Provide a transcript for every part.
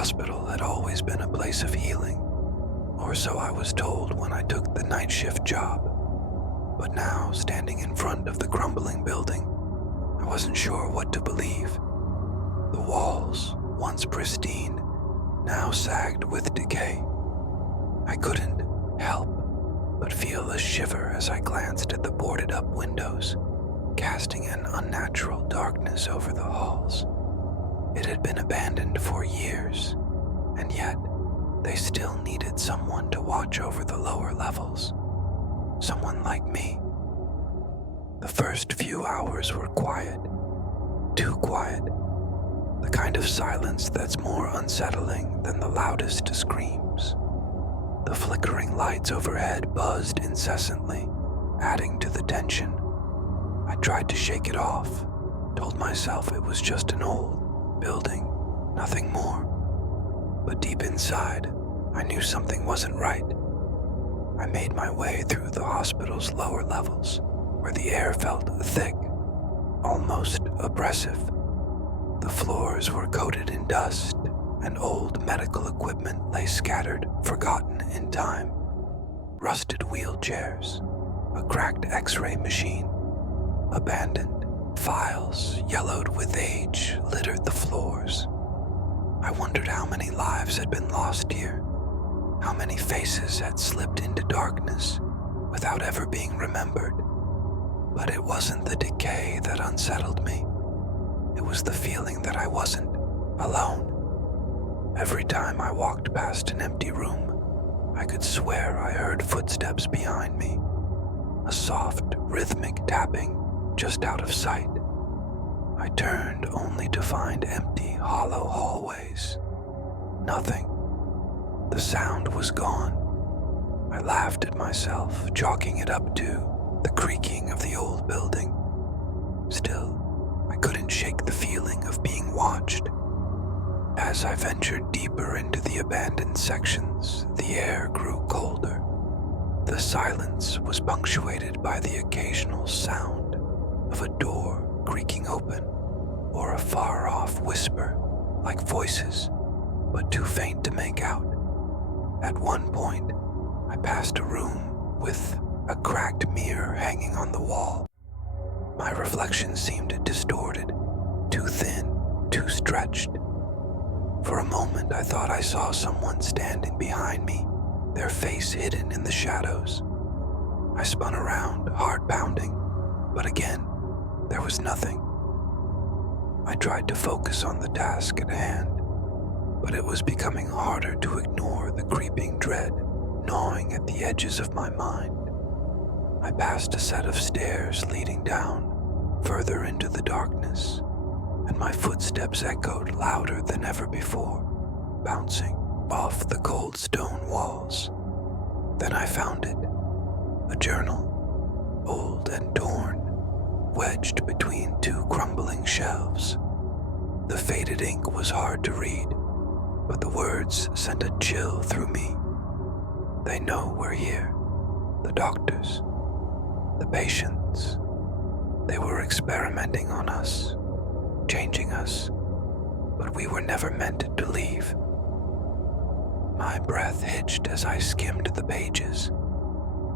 hospital had always been a place of healing, or so I was told when I took the night shift job. But now, standing in front of the crumbling building, I wasn't sure what to believe. The walls, once pristine, now sagged with decay. I couldn't help but feel a shiver as I glanced at the boarded-up windows, casting an unnatural darkness over the halls. It had been abandoned for years, and yet they still needed someone to watch over the lower levels. Someone like me. The first few hours were quiet, too quiet. The kind of silence that's more unsettling than the loudest screams. The flickering lights overhead buzzed incessantly, adding to the tension. I tried to shake it off, told myself it was just an old building, nothing more. But deep inside, I knew something wasn't right. I made my way through the hospital's lower levels, where the air felt thick, almost oppressive. The floors were coated in dust, and old medical equipment lay scattered, forgotten in time. Rusted wheelchairs, a cracked X-ray machine, abandoned files yellowed with age littered the floors. I wondered how many lives had been lost here, how many faces had slipped into darkness without ever being remembered. But it wasn't the decay that unsettled me. It was the feeling that I wasn't alone. Every time I walked past an empty room, I could swear I heard footsteps behind me, a soft, rhythmic tapping just out of sight. I turned only to find empty, hollow hallways. Nothing. The sound was gone. I laughed at myself, chalking it up to the creaking of the old building. Still, I couldn't shake the feeling of being watched. As I ventured deeper into the abandoned sections, the air grew colder. The silence was punctuated by the occasional sound of a door creaking open, or a far-off whisper like voices, but too faint to make out. At one point, I passed a room with a cracked mirror hanging on the wall. My reflection seemed distorted, too thin, too stretched. For a moment, I thought I saw someone standing behind me, their face hidden in the shadows. I spun around, heart pounding, but again, there was nothing. I tried to focus on the task at hand, but it was becoming harder to ignore the creeping dread gnawing at the edges of my mind. I passed a set of stairs leading down, further into the darkness, and my footsteps echoed louder than ever before, bouncing off the cold stone walls. Then I found it, a journal, old and torn, wedged between two crumbling shelves. The faded ink was hard to read, but the words sent a chill through me. They know we're here, the doctors, the patients. They were experimenting on us, changing us, but we were never meant to leave. My breath hitched as I skimmed the pages.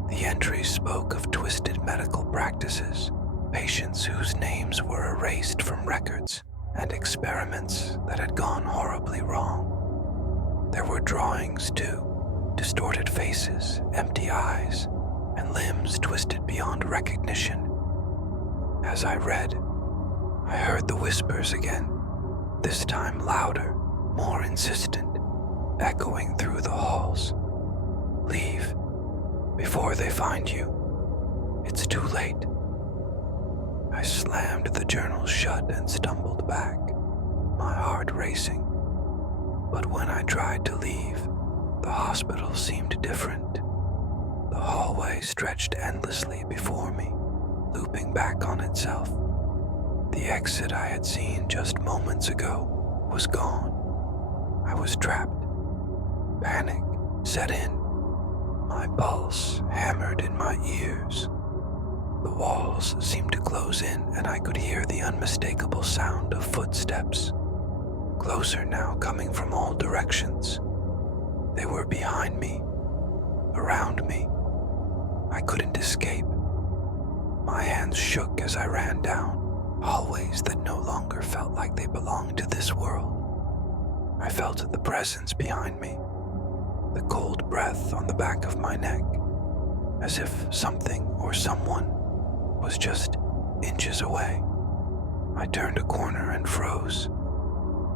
The entries spoke of twisted medical practices, patients whose names were erased from records, and experiments that had gone horribly wrong. There were drawings, too, distorted faces, empty eyes, and limbs twisted beyond recognition. As I read, I heard the whispers again, this time louder, more insistent, echoing through the halls. Leave, before they find you. It's too late. I slammed the journal shut and stumbled back, my heart racing. But when I tried to leave, the hospital seemed different. The hallway stretched endlessly before me, looping back on itself. The exit I had seen just moments ago was gone. I was trapped. Panic set in. My pulse hammered in my ears. The walls seemed to close in, and I could hear the unmistakable sound of footsteps. closer now, coming from all directions. They were behind me, around me. I couldn't escape. My hands shook as I ran down hallways that no longer felt like they belonged to this world. I felt the presence behind me, the cold breath on the back of my neck, as if something or someone was just inches away. I turned a corner and froze.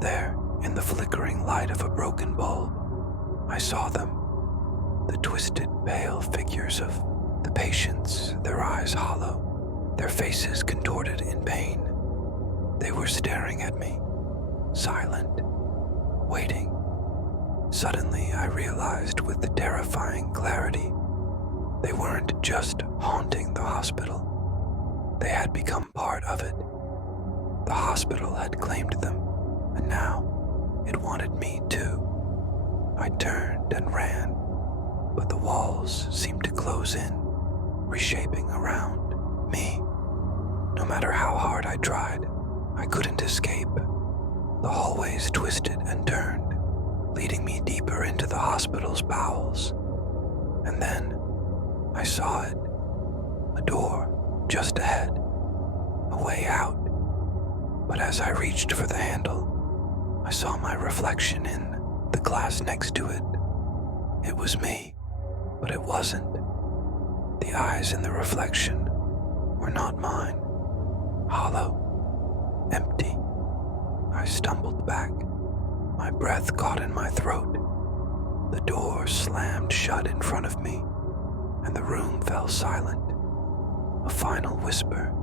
There, in the flickering light of a broken bulb, I saw them, the twisted, pale figures of the patients, their eyes hollow, their faces contorted in pain. They were staring at me, silent, waiting. Suddenly, I realized with terrifying clarity, they weren't just haunting the hospital. They had become part of it. The hospital had claimed them, and now it wanted me too. I turned and ran, but the walls seemed to close in, reshaping around me. No matter how hard I tried, I couldn't escape. The hallways twisted and turned, leading me deeper into the hospital's bowels. And then I saw it, a door just ahead, a way out. But as I reached for the handle, I saw my reflection in the glass next to it. It was me, but it wasn't. The eyes in the reflection were not mine. Hollow, empty. I stumbled back, my breath caught in my throat. The door slammed shut in front of me, and the room fell silent. A final whisper.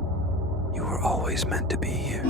You were always meant to be here.